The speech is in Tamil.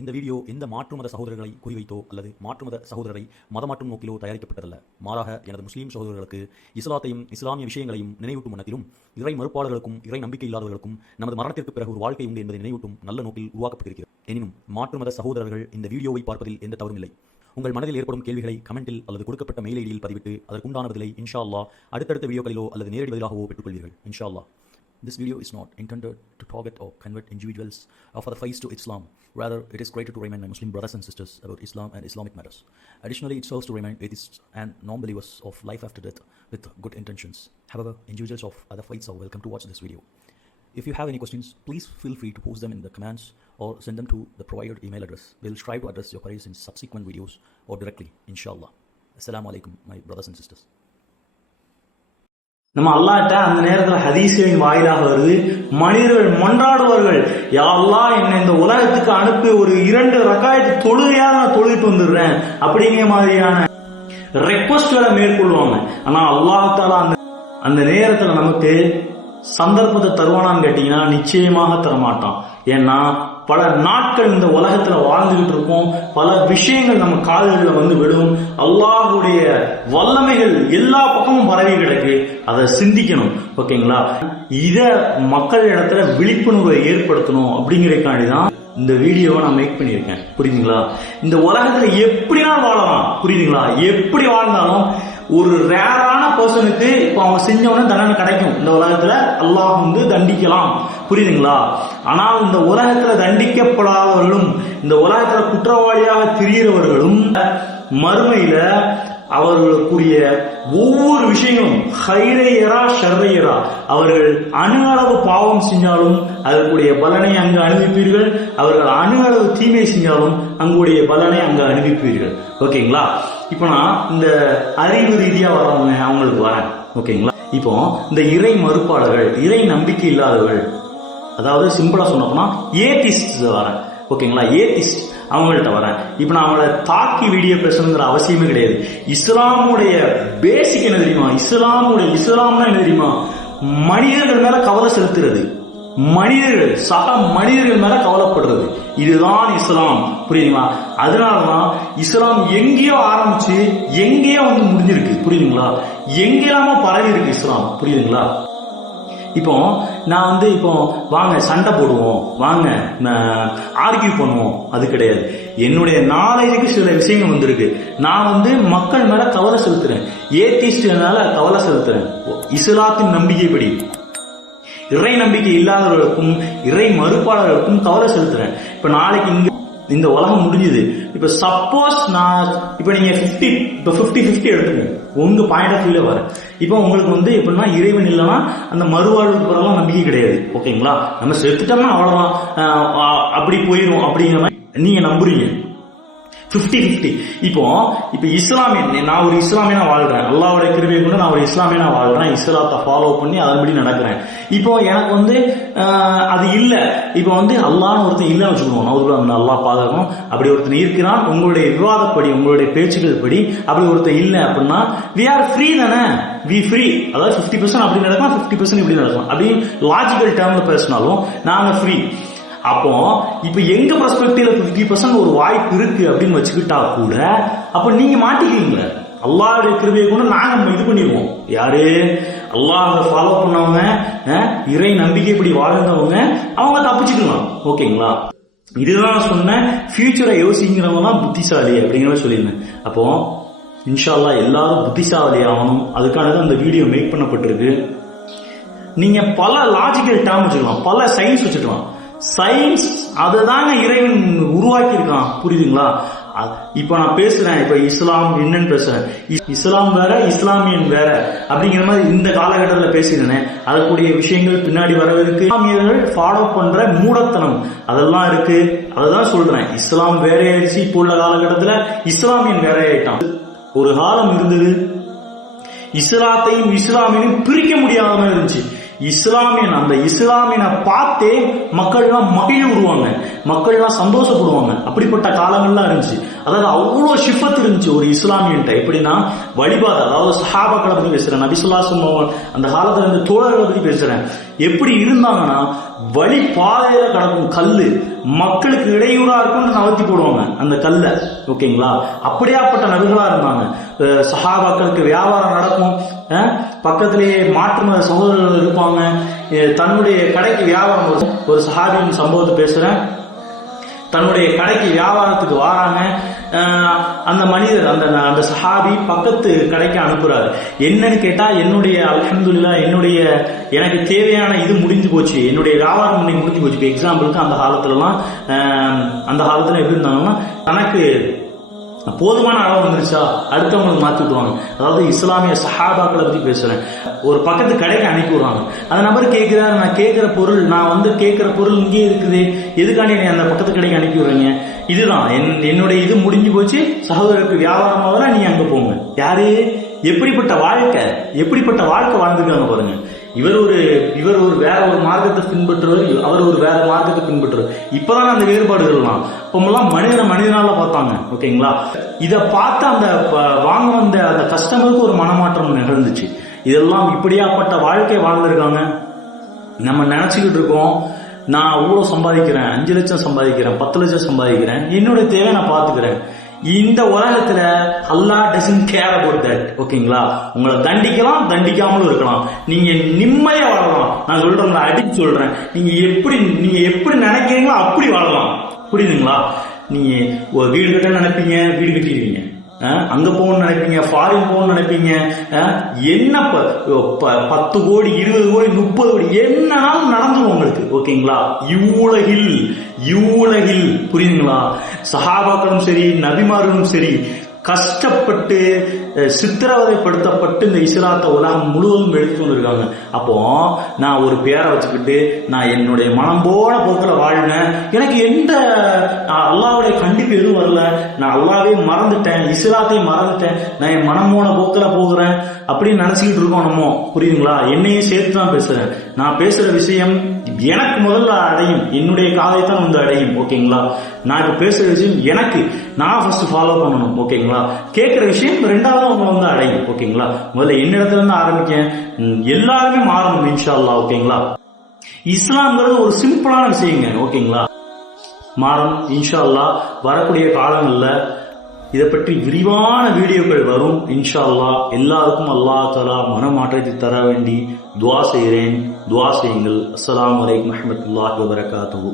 இந்த வீடியோ எந்த மாற்று மத சகோதரர்களை குறிவைத்தோ அல்லது மாற்று மத சகோதரரை மதமாற்றும் நோக்கிலோ தயாரிக்கப்பட்டதல்ல. மாறாக எனது முஸ்லீம் சகோதரர்களுக்கு இஸ்லாத்தையும் இஸ்லாமிய விஷயங்களையும் நினைவூட்டும் மனத்திலும் இறை மறுப்பாளர்களுக்கும் இறை நம்பிக்கை இல்லாதவர்களுக்கும் நமது மரணத்திற்கு பிறகு ஒரு வாழ்க்கை உண்டு என்பதை நினைவூட்டும் நல்ல நோக்கில் உருவாக்கப்பட்டிருக்கிறது. எனினும் மாற்று மத சகோதரர்கள் இந்த வீடியோவை பார்ப்பதில் எந்த தவறும் இல்லை. உங்கள் மனதில் ஏற்படும் கேள்விகளை கமெண்டில் அல்லது கொடுக்கப்பட்ட மெயில் ஐடியில் பதிவிட்டு அதற்குண்டான பதிலை இன்ஷா அல்லாஹ் அடுத்தடுத்த வீடியோக்களிலோ அல்லது நேரடி பதிலாகவோ பெற்றுக்கொள்வீர்கள் இன்ஷா அல்லாஹ். This video is not intended to target or convert individuals for the faith to Islam. Rather, it is created to remind my Muslim brothers and sisters about Islam and Islamic matters. Additionally, it serves to remind atheists and non-believers of life after death with good intentions. However, individuals of other faiths are welcome to watch this video. If you have any questions, please feel free to post them in the comments or send them to the provided email address. We will strive to address your queries in subsequent videos or directly, inshallah. Assalamu alaikum, my brothers and sisters. நம்ம அல்லாஹ்ட்ட அந்த நேரத்துல ஹதீஸின் வாயிலாக வருது, மனிதர்கள் மன்றாடுவார்கள், யா அல்லாஹ் என்னை இந்த உலகத்துக்கு அனுப்பி ஒரு 2 ரக்காயத்து தொழுகையாக நான் தொழுகிட்டு வந்துடுறேன் அப்படிங்கிற மாதிரியான ரெக்வஸ்ட்களை மேற்கொள்வாங்க. ஆனா அல்லாஹ் தஆலா அந்த நேரத்துல நமக்கு சந்தர்ப்பத்தை தருவானான்னு கேட்டீங்கன்னா நிச்சயமாக தரமாட்டான். ஏன்னா பல நாட்கள் இந்த உலகத்துல வாழ்ந்துகிட்டு இருக்கோம், பல விஷயங்கள் நம்ம காதுகள்ல வந்து விடும். அல்லாஹ்வுடைய வல்லமைகள் எல்லா பக்கமும் பரவி கிடக்கு, அதை சிந்திக்கணும். ஓகேங்களா? இத மக்கள் இடத்துல விழிப்புணர்வை ஏற்படுத்தணும் அப்படிங்கறதுக்காண்டிதான் இந்த வீடியோவை நான் மேக் பண்ணியிருக்கேன். புரியுதுங்களா? இந்த உலகத்துல எப்படினா வாழலாம், புரியுதுங்களா? எப்படி வாழ்ந்தாலும் ஒரு ரேரான பர்சனுக்கு இப்ப அவங்க செஞ்சவன தண்டனை கிடைக்கும். இந்த உலகத்துல அல்லாஹ் வந்து தண்டிக்கலாம், புரியுதுங்களா? ஆனால் இந்த உலகத்துல தண்டிக்கப்படாதவர்களும் இந்த உலகத்துல குற்றவாளியாக திரிகிறவர்களும் மறுமையில அவர்களுக்குரிய ஒவ்வொரு விஷயங்களும் ஹைரையரா ஷர்ரையரா, அவர்கள் அணு அளவு பாவம் செஞ்சாலும் அதற்குரிய பலனை அங்கு அனுபவிப்பீர்கள், அவர்கள் அணு அளவு தீமை செஞ்சாலும் அங்குடைய பலனை அங்கு அனுபவிப்பீர்கள். ஓகேங்களா? இப்ப நான் இந்த அறிவு ரீதியா வர்றவங்க அவங்களுக்கு வரேன். ஓகேங்களா? இப்போ இந்த இறை மறுப்பாளர்கள், இறை நம்பிக்கை இல்லாதவர்கள், அதாவது சிம்பிளா சொன்னோம்னா ஏத்திஸ்ட் வரேன். ஓகேங்களா? ஏத்திஸ்ட் அவங்கள்ட்ட வரேன். இப்ப நான் அவங்கள தாக்கி வீடியோ பேசணுங்கிற அவசியமே கிடையாது. இஸ்லாமுடைய பேசிக் என்ன தெரியுமா? இஸ்லாம்னா என்ன தெரியுமா? மனிதர்கள் மேல கவலை செலுத்துறது, மனிதர்கள் சக மனிதர்கள் மேல கவலைப்படுறது, இதுதான் இஸ்லாம். புரியுதுங்களா? அதனாலதான் இஸ்லாம் எங்கேயோ ஆரம்பிச்சு எங்கேயோ வந்து முடிஞ்சிருக்கு. புரியுதுங்களா? எங்கேயாம பரவி இருக்கு இஸ்லாம். புரியுதுங்களா? இப்போ நான் வந்து இப்போ வாங்க சண்டை போடுவோம், வாங்க ஆர்கியூ பண்ணுவோம், அது கிடையாது. என்னுடைய நாலேஜுக்கு சில விஷயங்கள் வந்திருக்கு. நான் வந்து மக்கள் மேல கவலை செலுத்துறேன், ஏத்திஸ்ட் மேல கவலை செலுத்துறேன். இஸ்லாத்தின் நம்பிக்கைப்படி இறை நம்பிக்கை இல்லாதவர்களுக்கும் இறை மறுப்பாளர்களுக்கும் கவலை செலுத்துறேன். இப்ப நாளைக்கு இந்த உலகம் முடிஞ்சது. இப்ப சப்போஸ் நான் இப்ப நீங்க 50-50 எடுத்துக்கோங்க, உங்க பாயிண்ட் ஆஃப் வியூல வர. இப்ப உங்களுக்கு வந்து எப்படின்னா இறைவன் இல்லைன்னா அந்த மறுவாழ்வுக்கு பிறகு நம்பிக்கை கிடையாது. ஓகேங்களா? நம்ம செத்துட்டோம்னா அவ்வளவுதான், அப்படி போயிடும் அப்படிங்கிற மாதிரி நீங்க நம்புறீங்க. 50-50. இப்போ இஸ்லாமியன், நான் ஒரு இஸ்லாமியனா வாழ்றேன், அல்லாஹ்வுடைய கிருபையை கொண்டு நான் ஒரு இஸ்லாமியனா வாழ்றேன், இஸ்லாத்தை ஃபாலோ பண்ணி அதன்படி நடக்கிறேன். இப்போ எனக்கு வந்து அது இல்ல, இப்போ வந்து அல்லாஹ்னு ஒருத்தன் இல்லைன்னு வச்சுக்கணும், நான் அல்லாஹ் பாதுகாக்கணும். அப்படி ஒருத்தன் இருக்கிறான், உங்களுடைய விவாதப்படி உங்களுடைய பேச்சுக்கள் படி அப்படி ஒருத்தன் இல்லை அப்படின்னா we are free தானே, we free. அதாவது 50% அப்படி நடக்கலாம், 50% இப்படி நடக்கலாம். அப்படி லாஜிக்கல் டேர்ம்ல பேசினாலும் நாங்க ஃப்ரீ. அப்போ இப்ப எங்க பெர்ஸ்பெக்டிவ்ல 50% ஒரு வாய்ப்பு இருக்கு அப்படின்னு வச்சுக்கிட்டா கூட அப்ப நீங்க மாட்டிக்கிறீங்களே. அல்லாஹ்வுடைய கிருபையை கூட நாங்க இது பண்ணிடுவோம். யாரு? அல்லாஹ் ஃபாலோ பண்ணவங்க, இறை நம்பிக்கைப்படி வாழ்ந்தவங்க, அவங்க தப்பிச்சுக்கலாம். ஓகேங்களா? இதுதான் சொன்ன ஃபியூச்சரை யோசிக்கிறவங்க தான் புத்திசாலி அப்படிங்கிற சொல்லியிருந்தேன். அப்போ இன்ஷா அல்லாஹ் எல்லாரும் புத்திசாலி ஆகணும், அதுக்கானதான் அந்த வீடியோ மேக் பண்ணப்பட்டிருக்கு. நீங்க பல லாஜிக்கல் டேர்ம் வச்சுக்கலாம், பல சயின்ஸ் வச்சுக்கலாம். சயின்ஸ் அதுதாங்க இறைவன் உருவாக்கி இருக்கான். புரியுதுங்களா? இப்ப நான் பேசுறேன், இப்ப இஸ்லாம் என்னன்னு பேசுறேன், இஸ்லாம் வேற இஸ்லாமியன் வேற அப்படிங்கிற மாதிரி இந்த காலகட்டத்தில் பேசினேன். அதற்குரிய விஷயங்கள் பின்னாடி வரவிருக்கு. இஸ்லாமியர்கள் ஃபாலோ பண்ற மூடத்தனம் அதெல்லாம் இருக்கு, அததான் சொல்றேன். இஸ்லாம் வேற ஆயிடுச்சு. இப்போ உள்ள காலகட்டத்தில் இஸ்லாமியன் வேற ஆயிட்டான். ஒரு காலம் இருந்தது இஸ்லாத்தையும் இஸ்லாமியனையும் பிரிக்க முடியாம இருந்துச்சு. இஸ்லாமியன், அந்த இஸ்லாமியனை பார்த்தே மக்கள் எல்லாம் மகிழ் விடுவாங்க. மக்கள்லாம் சந்தோஷப்படுவாங்க. அப்படிப்பட்ட காலங்கள்லாம் இருந்துச்சு. அதாவது அவ்வளவு ஷிஃபத் இருந்துச்சு ஒரு இஸ்லாமியன்ட்ட. எப்படின்னா வழிபாடு, அதாவது சஹாபாக்களை பத்தி பேசுறேன், நபி ஸல்லல்லாஹு அலைஹி வஸல்லம் அந்த காலத்துல இருந்து தோழர்களை பத்தி பேசுறேன். எப்படி இருந்தாங்கன்னா வழி பாதையில கிடக்கும் கல்லு மக்களுக்கு இடையூறா இருக்கும்னு நகர்த்தி போடுவாங்க அந்த கல்லை. ஓகேங்களா, அப்படியாப்பட்ட நபிகளா இருந்தாங்க. சஹாபாக்களுக்கு வியாபாரம் நடக்கும், பக்கத்திலேயே மாற்று மத சகோதரர்கள் இருப்பாங்க. தன்னுடைய கடைக்கு வியாபாரம், ஒரு சஹாபியின் சம்பவத்தை பேசுறேன். தன்னுடைய கடைக்கு வியாபாரத்துக்கு வாராங்க. அந்த மனிதர், அந்த சஹாபி பக்கத்து கடைக்கு அனுப்புறாரு. என்னன்னு கேட்டா, என்னுடைய அல்ஹம்துலில்லாஹ் எனக்கு தேவையான இது முடிஞ்சு போச்சு, என்னுடைய வியாபாரம் முடிஞ்சு போச்சு. இப்போ எக்ஸாம்பிளுக்கு அந்த காலத்துல எப்படி இருந்தாங்கன்னா, தனக்கு போதுமான அளவு வந்துருச்சா அடுத்தவங்களுக்கு மாத்தி விடுவாங்க. அதாவது இஸ்லாமிய சஹாபாக்களை பத்தி பேசுறேன். ஒரு பக்கத்து கடைக்கு அனுப்பி விடுறாங்க. அந்த நபர் கேட்கிறாரு, நான் கேட்கிற பொருள் இங்கே இருக்குது, எதுக்காண்டி நீ அந்த பக்கத்து கடைக்கு அனுப்பி விடுறீங்க? இதுதான் என்னுடைய இது முடிஞ்சு போச்சு, சகோதரருக்கு வியாபாரம் ஆகல, நீ அங்க போங்க. யாரு எப்படிப்பட்ட வாழ்க்கை வாழ்ந்துருக்காங்க பாருங்க. இவர் ஒரு வேற ஒரு மார்க்கத்தை பின்பற்றுவர், அவர் ஒரு வேற மார்க்கத்தை பின்பற்றுவர். இப்பதான் அந்த வேறுபாடுகள்லாம் இப்பெல்லாம் மனிதனால பார்த்தாங்க. ஓகேங்களா, இத பார்த்து அந்த வாங்க வந்த அந்த கஸ்டமருக்கு ஒரு மனமாற்றம் நிகழ்ந்துச்சு. இதெல்லாம் இப்படியாப்பட்ட வாழ்க்கை வாழ்ந்திருக்காங்க. நம்ம நினைச்சுக்கிட்டு இருக்கோம், நான் அவ்வளவு சம்பாதிக்கிறேன், 5 லட்சம் சம்பாதிக்கிறேன், 10 லட்சம் சம்பாதிக்கிறேன், என்னுடைய தேவை நான் பாத்துக்கிறேன். இந்த உலகத்துல அல்லாஹ் டசன்ட் கேர் அபௌட் தட். ஓகேங்களா, உங்களை தண்டிக்கலாம், தண்டிக்காமலும் இருக்கலாம், நீங்க நிம்மதியா வாழலாம். நான் சொல்றேன், அடிச்சு சொல்றேன், நீங்க எப்படி நினைக்கிறீங்களோ அப்படி வாழலாம். புரியுதுங்களா? நீங்க வீடு கட்ட நினைப்பீங்க, வீடு கட்டிடுவீங்க. அங்க போகணும்னு நினைப்பீங்க, ஃபாரின் போகணும்னு நினைப்பீங்க. என்ன 10 கோடி 20 கோடி 30 கோடி என்னன்னாலும் நடந்துடும் உங்களுக்கு. ஓகேங்களா, இவ்வுலகில் புரியுதுங்களா? சஹாபாக்களும் சரி, நபிமார்களும் சரி, கஷ்டப்பட்டு சித்திரவதைப்படுத்தப்பட்டு இந்த இஸ்லாத்தை உலகம் முழுவதும் எடுத்துட்டு வந்திருக்காங்க. அப்போ நான் ஒரு பேரை வச்சுக்கிட்டு நான் என்னுடைய மனம் போன போக்கில் வாழ்ந்தேன், எனக்கு எந்த அல்லாஹ்வுடைய கண்டிப்பு எதுவும் வரல, நான் அல்லாஹ்வே மறந்துட்டேன், இஸ்லாத்தையும் மறந்துட்டேன், நான் என் மனம் போன போக்கில் போகிறேன் அப்படின்னு நினைச்சுக்கிட்டு இருக்கோம் நம்ம. புரியுதுங்களா? என்னையும் சேர்த்து தான் பேசுறேன். நான் பேசுற விஷயம் எனக்கு முதல்ல அடையும், என்னுடைய காதைத்தான் வந்து அடையும். ஓகேங்களா, நான் இப்ப பேசுற விஷயம் எனக்கு நான் ஃபர்ஸ்ட் ஃபாலோ பண்ணணும். ஓகேங்களா, கேட்கிற விஷயம் ரெண்டாவது அவங்க வந்து அடையும். ஓகேங்களா, முதல்ல என்னிடத்துல இருந்து ஆரம்பிக்க, எல்லாருமே மாறணும் இன்ஷா அல்லாஹ். ஓகேங்களா, இஸ்லாம்ங்கிறது ஒரு சிம்பிளான விஷயங்க. ஓகேங்களா, மாறணும் இன்ஷா அல்லாஹ். வரக்கூடிய காலங்கள்ல இதை பற்றி விரிவான வீடியோக்கள் வரும் இன்ஷா அல்லாஹ். எல்லாருக்கும் அல்லாஹ் தஆலா மனமாற்றத்தை தர வேண்டி துஆ செய்கிறேன். துஆ செய்யுங்கள். அஸ்ஸலாமு அலைக்கும் வரஹ்மத்துல்லாஹி வபரகாத்துஹு.